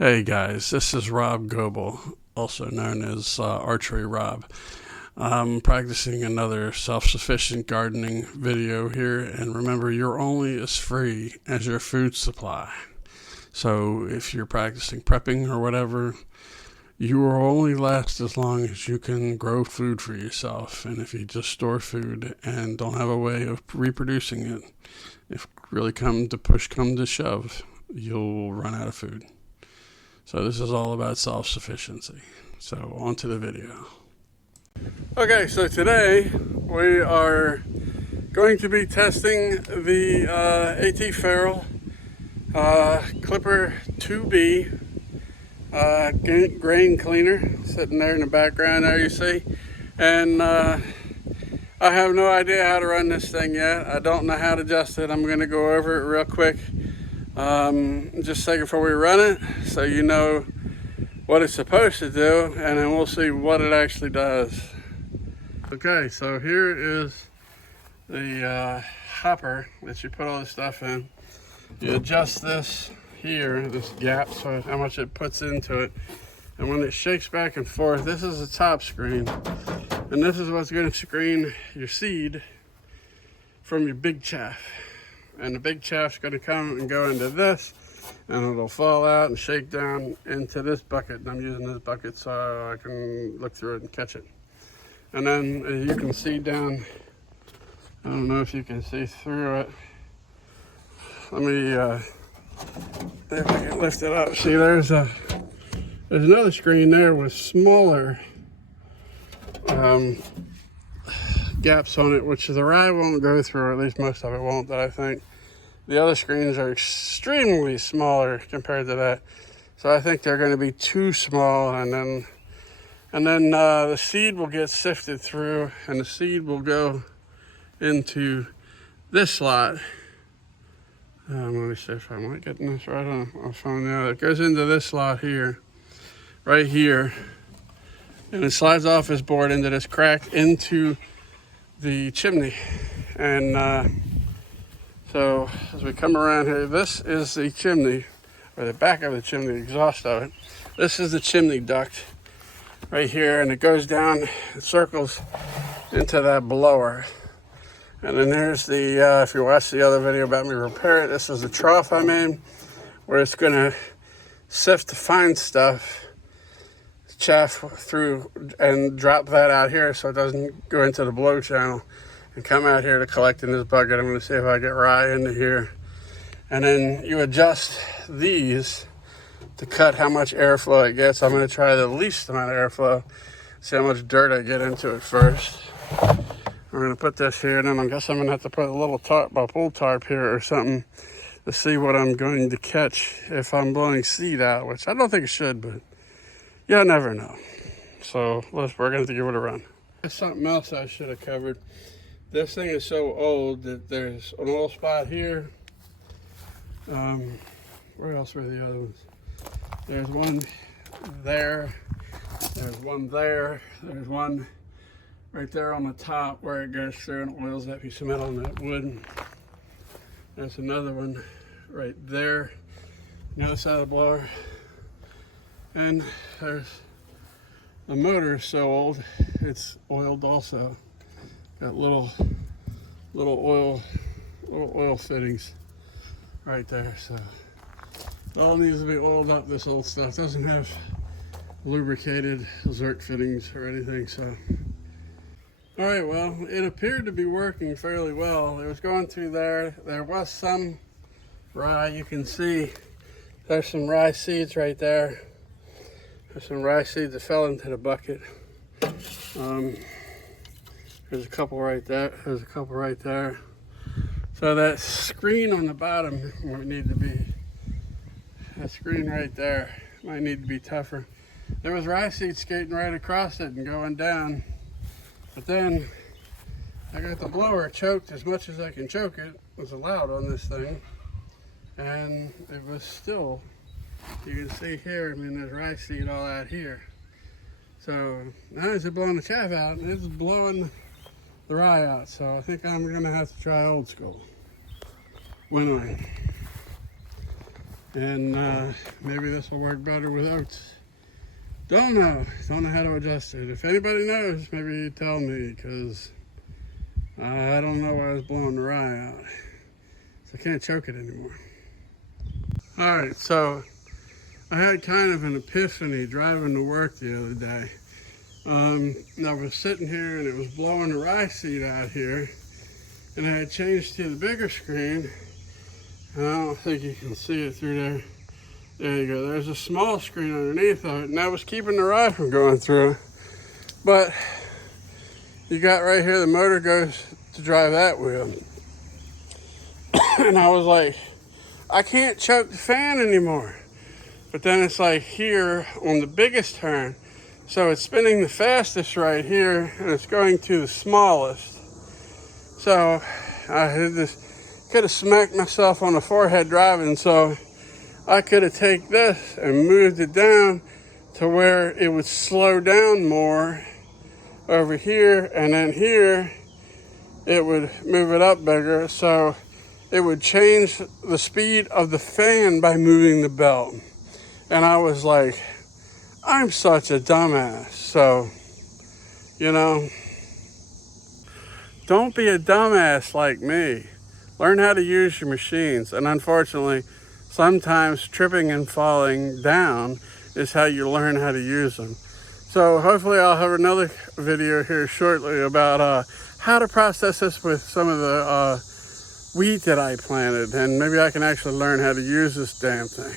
Hey guys, this is Rob Goebel, also known as Archery Rob. I'm practicing another self-sufficient gardening video here, and remember, you're only as free as your food supply. So if you're practicing prepping or whatever, you will only last as long as you can grow food for yourself. And if you just store food and don't have a way of reproducing it, if really come to shove, you'll run out of food. So this is all about self-sufficiency. So on to the video. Okay, so today we are going to be testing the AT Ferrell Clipper 2B grain cleaner sitting there in the background there, you see. And I have no idea how to run this thing yet. I don't know how to adjust it. I'm going to go over it real quick. Just a second before we run it, so you know what it's supposed to do, and then we'll see what it actually does. Okay, so here is the hopper that you put all this stuff in. You adjust this here, this gap, so how much it puts into it. And when it shakes back and forth, this is the top screen. And this is what's going to screen your seed from your big chaff. And the big chaff's going to come and go into this, and it'll fall out and shake down into this bucket. And I'm using this bucket so I can look through it and catch it. And then you can see down, I don't know if you can see through it. Let me, if I can lift it up. See, there's another screen there with smaller gaps on it, which the rye won't go through, or at least most of it won't, that I think. The other screens are extremely smaller compared to that, so I think they're going to be too small. And then the seed will get sifted through, and the seed will go into this slot. Let me see if I'm not getting this right on my phone now. It goes into this slot here, right here, and it slides off this board into this crack into the chimney. And so as we come around here, this is the chimney, or the back of the chimney, the exhaust of it. This is the chimney duct right here, and it goes down, it circles into that blower. And then there's the, if you watch the other video about me repair it, this is the trough I'm in, where it's gonna sift the fine stuff, chaff through, and drop that out here so it doesn't go into the blow channel and come out here to collect in this bucket. I'm going to see if I get rye into here. And then you adjust these to cut how much airflow it gets. I'm going to try the least amount of airflow, see how much dirt I get into it first. I'm going to put this here, and then I guess I'm going to have to put a little tarp, a pull tarp here or something to see what I'm going to catch if I'm blowing seed out, which I don't think it should, but you never know. So we're going to have to give it a run. There's something else I should have covered. This thing is so old that there's an oil spot here. Where else were the other ones? There's one there. There's one there. There's one right there on the top where it goes through and oils that piece of metal on that wood. There's another one right there, the other side of the blower. And there's the motor is so old, it's oiled also. Got little oil fittings right there. So it all needs to be oiled up. This old stuff doesn't have lubricated Zerk fittings or anything. So all right, well, it appeared to be working fairly well. It was going through there. There was some rye. You can see there's some rye seeds right there. There's some rye seeds that fell into the bucket. There's a couple right there. There's a couple right there. So that screen on the bottom might need to be, that screen right there might need to be tougher. There was rye seeds skating right across it and going down. But then I got the blower choked as much as I can choke it, was allowed on this thing. And it was still, you can see here, I mean, there's rye seed all out here. So now it's blowing the chaff out, and it's blowing the rye out. So I think I'm gonna have to try old school. Win-win. And maybe this will work better with oats. Don't know how to adjust it. If anybody knows, maybe tell me, because I don't know why I was blowing the rye out. So I can't choke it anymore. All right, so I had kind of an epiphany driving to work the other day. I was sitting here and it was blowing the rye seed out here, and I had changed to the bigger screen. I don't think you can see it through there. There you go. There's a small screen underneath of it, and that was keeping the rye from going through. But you got right here, the motor goes to drive that wheel. And I was like, I can't choke the fan anymore. But then it's like here on the biggest turn, so it's spinning the fastest right here, and it's going to the smallest. So I could have smacked myself on the forehead driving, so I could have taken this and moved it down to where it would slow down more over here, and then here it would move it up bigger, so it would change the speed of the fan by moving the belt. And I was like, I'm such a dumbass. So, you know, don't be a dumbass like me. Learn how to use your machines. And unfortunately, sometimes tripping and falling down is how you learn how to use them. So hopefully I'll have another video here shortly about how to process this with some of the wheat that I planted. And maybe I can actually learn how to use this damn thing.